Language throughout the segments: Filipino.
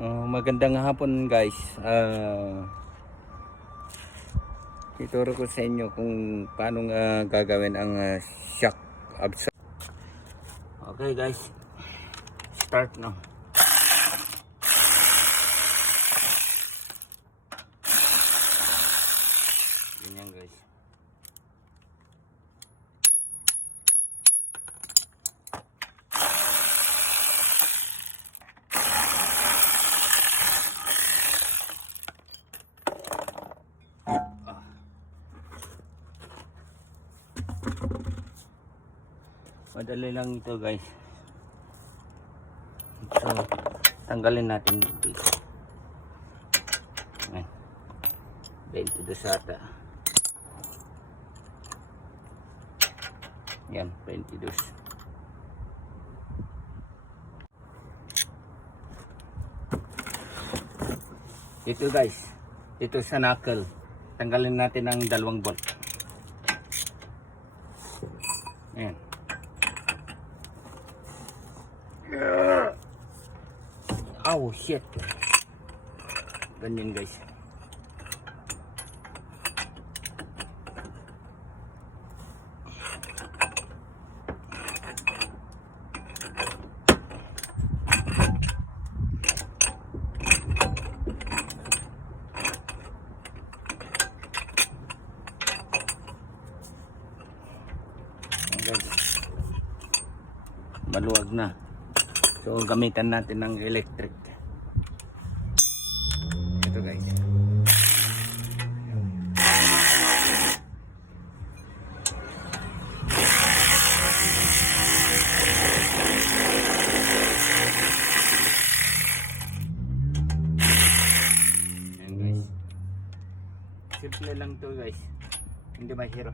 Magandang hapon guys. Ituro ko sa inyo kung paano gagawin ang shock absorber. Okay guys, start na. Ganyan guys. Madali lang ito guys. So, tanggalin natin dito. Ayan. 22 ata. Yan, 22. Ito guys, ito sa knuckle. Tanggalin natin ang 2 bolt. Ayan. Oh shit. Ganyan guys. Maluwag na. So gamitan natin ng electric. Ito guys. Ayan guys. Simple lang to guys. Hindi mahirap.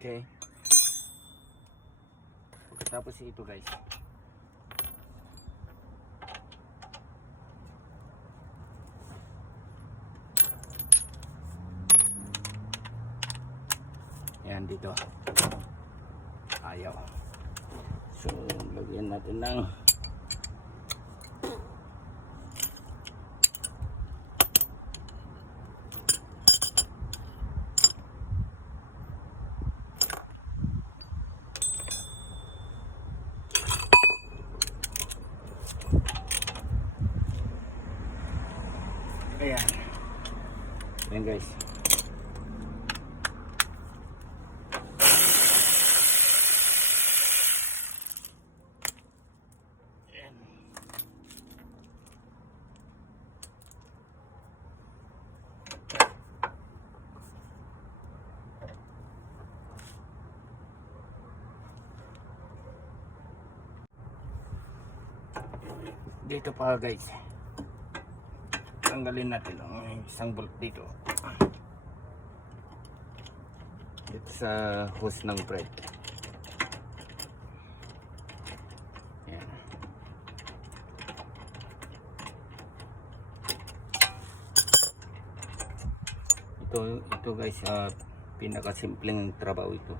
Okay. Tapos ito guys. Yan dito. Ayaw. So, lagyan natin ng ayan. Ayan guys. Ayan. Dito pa guys. Tanggalin natin ang 1 bolt dito. Dito sa hose ng thread. Ayan. Ito guys, pinakasimpleng trabaho ito.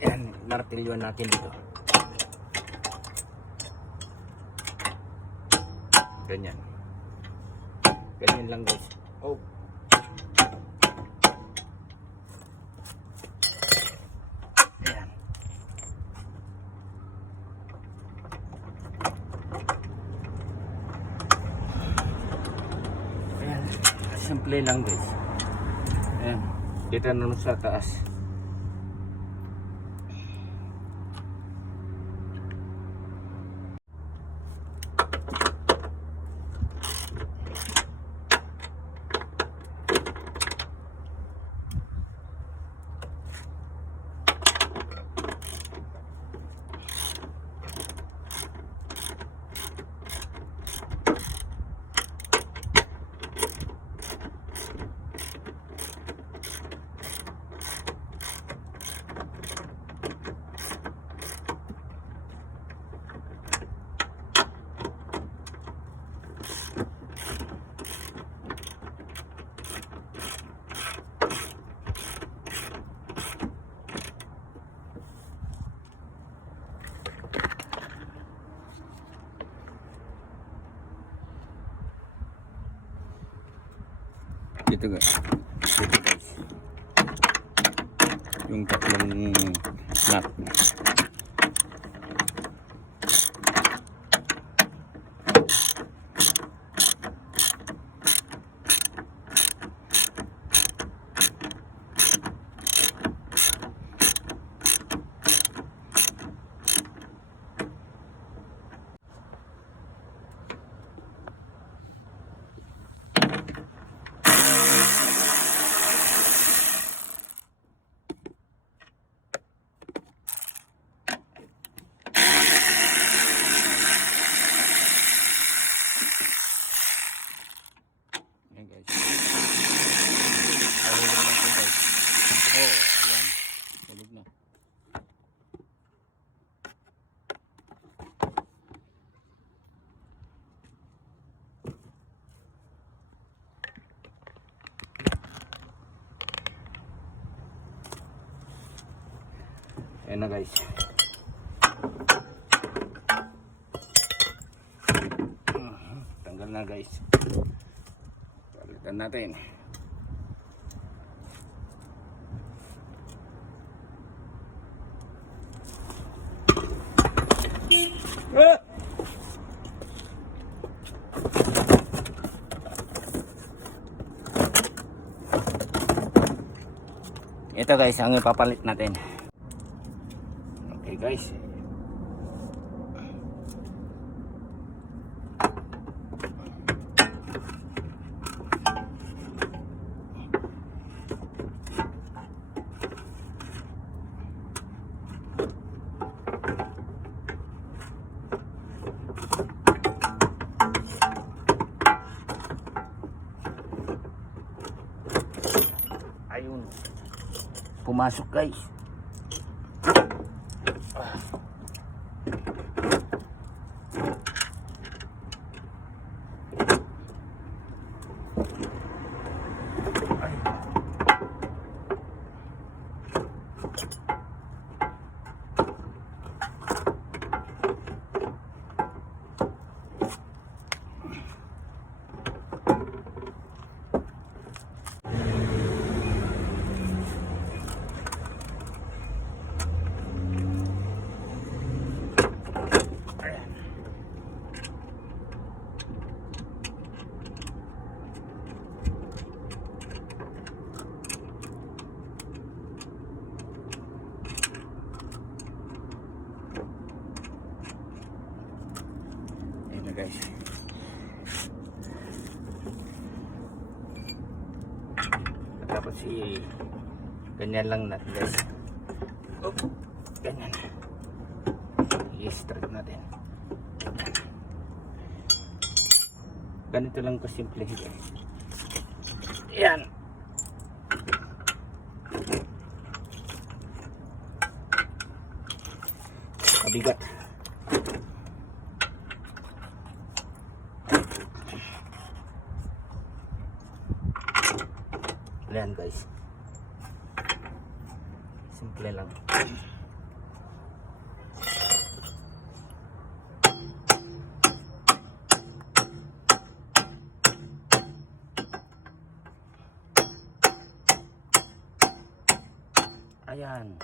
Ayan, martilyo natin dito. Ganyan. Ganyan lang guys. Oh. Ayan. Ayan. Simple lang guys. Ayan. Dito naman sa taas. Dito guys. Dito guys. Yung tatlong nut. Ayan guys. Ayun na natin guys. Oh, ayan. Tulog na. Ayan na guys. Tanggal na guys. Palitan natin. Ah! Ito guys ang ipapalit natin. Okay guys. Ayun. Pumasok guys. Guys, tapos ganyan lang natin guys. Oh, ganyan i-straight natin. Ganito lang kasimple guys. Yan. Mabigat. Ayan guys, simple lang. Ayan.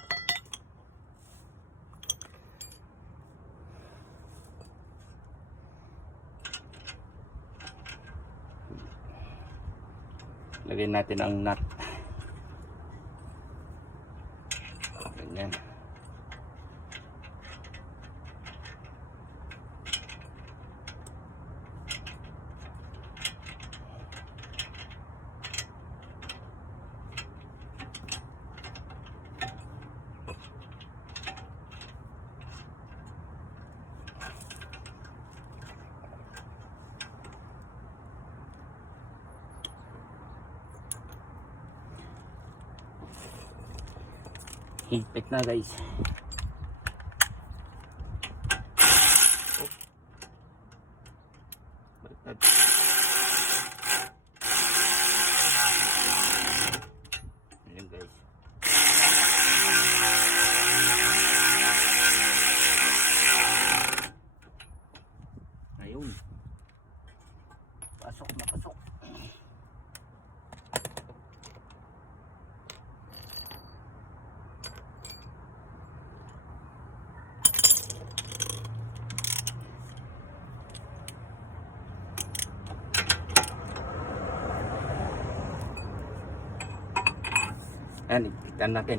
Lagyan natin ang nut. Ganyan. Higpit na guys. Oh. Baliktad. Ayan guys. Ayun. Pasok na pasok. Yan, ipitan natin.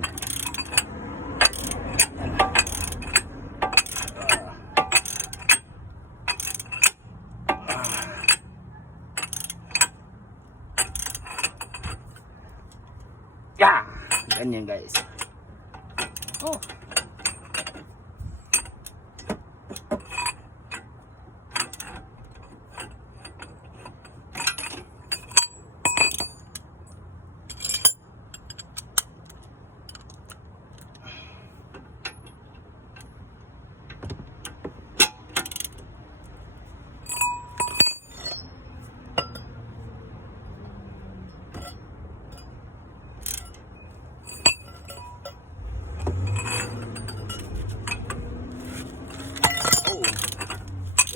Yan. Yeah! Ganyan guys. Oh. Oh.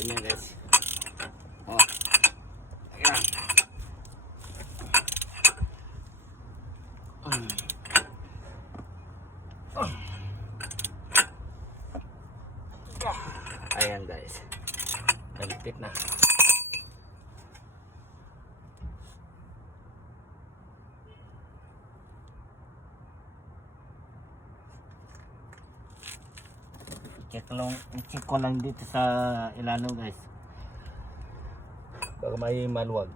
Ganyan guys. Oh. Ayan. Ayan guys. Kalipit na. Check ko lang dito sa ilalim guys. Baka may maluwag.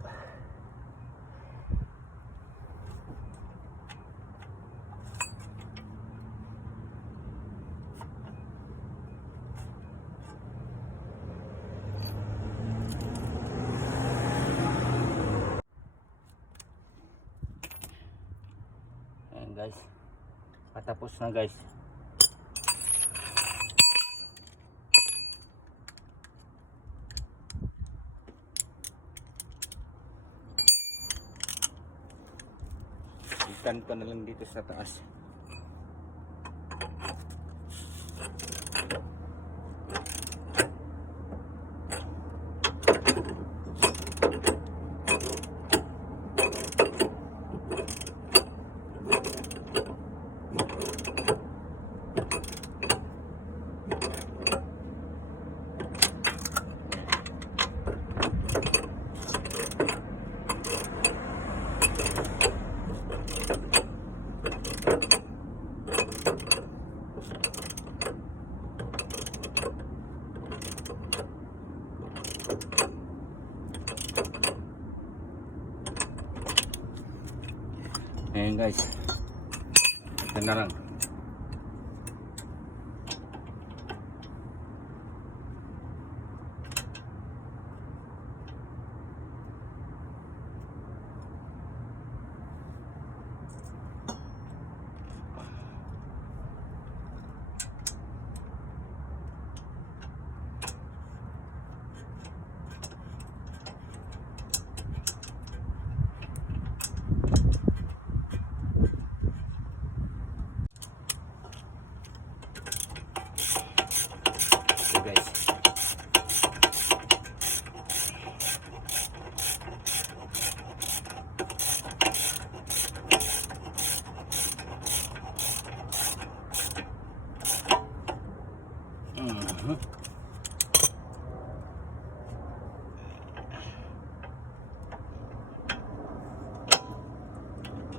Ayan guys. Patapos na guys. Ikan ko na lang dito sa taas. Ayan guys. Ito na lang. Ito guys.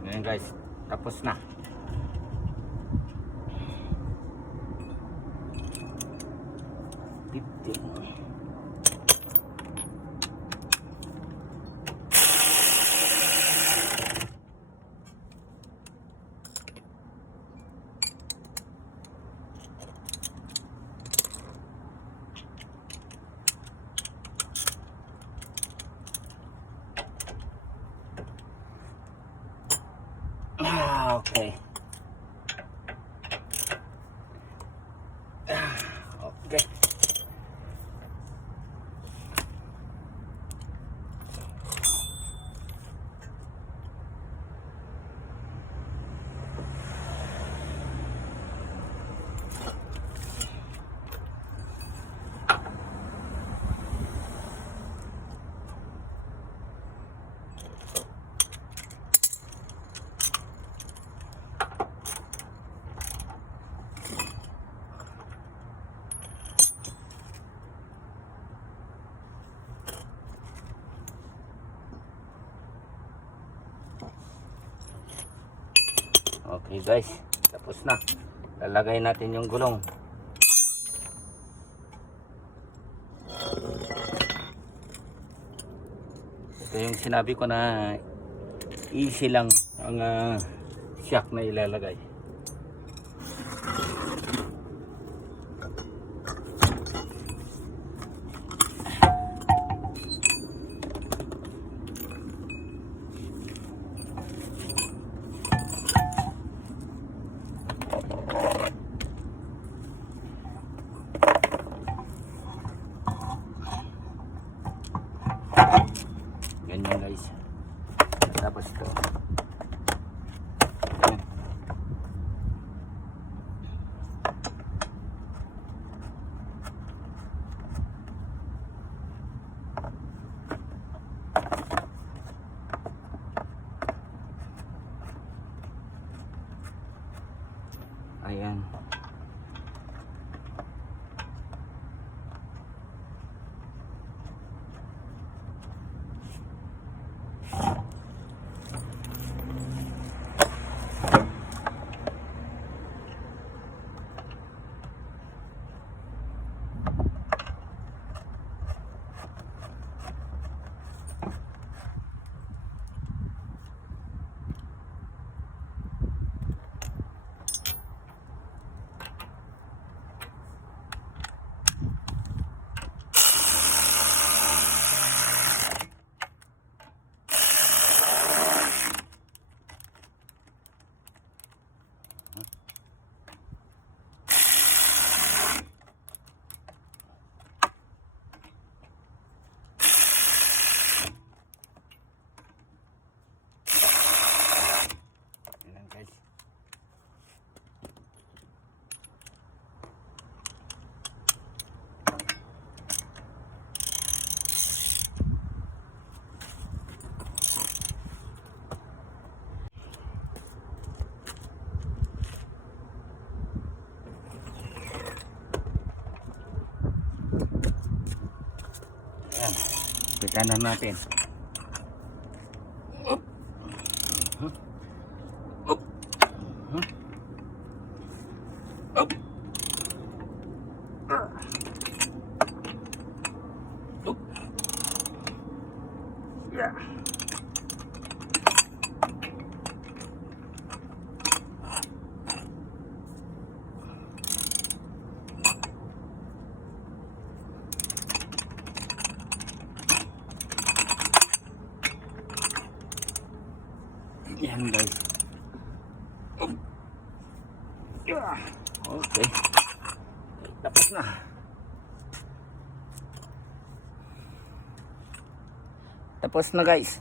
Ayan guys, tapos na. Okay. Okay. Okay guys, tapos na. Lalagay natin yung gulong. Ito yung sinabi ko na easy lang ang shock na ilalagay. Ganyan guys. Tapos ito. Ayan. Ayan. Ayan guys. Ayan. Pikanan natin. Up. Up. Up. Up. Yeah. Yan guys. Okay. Tapos na. Tapos na guys.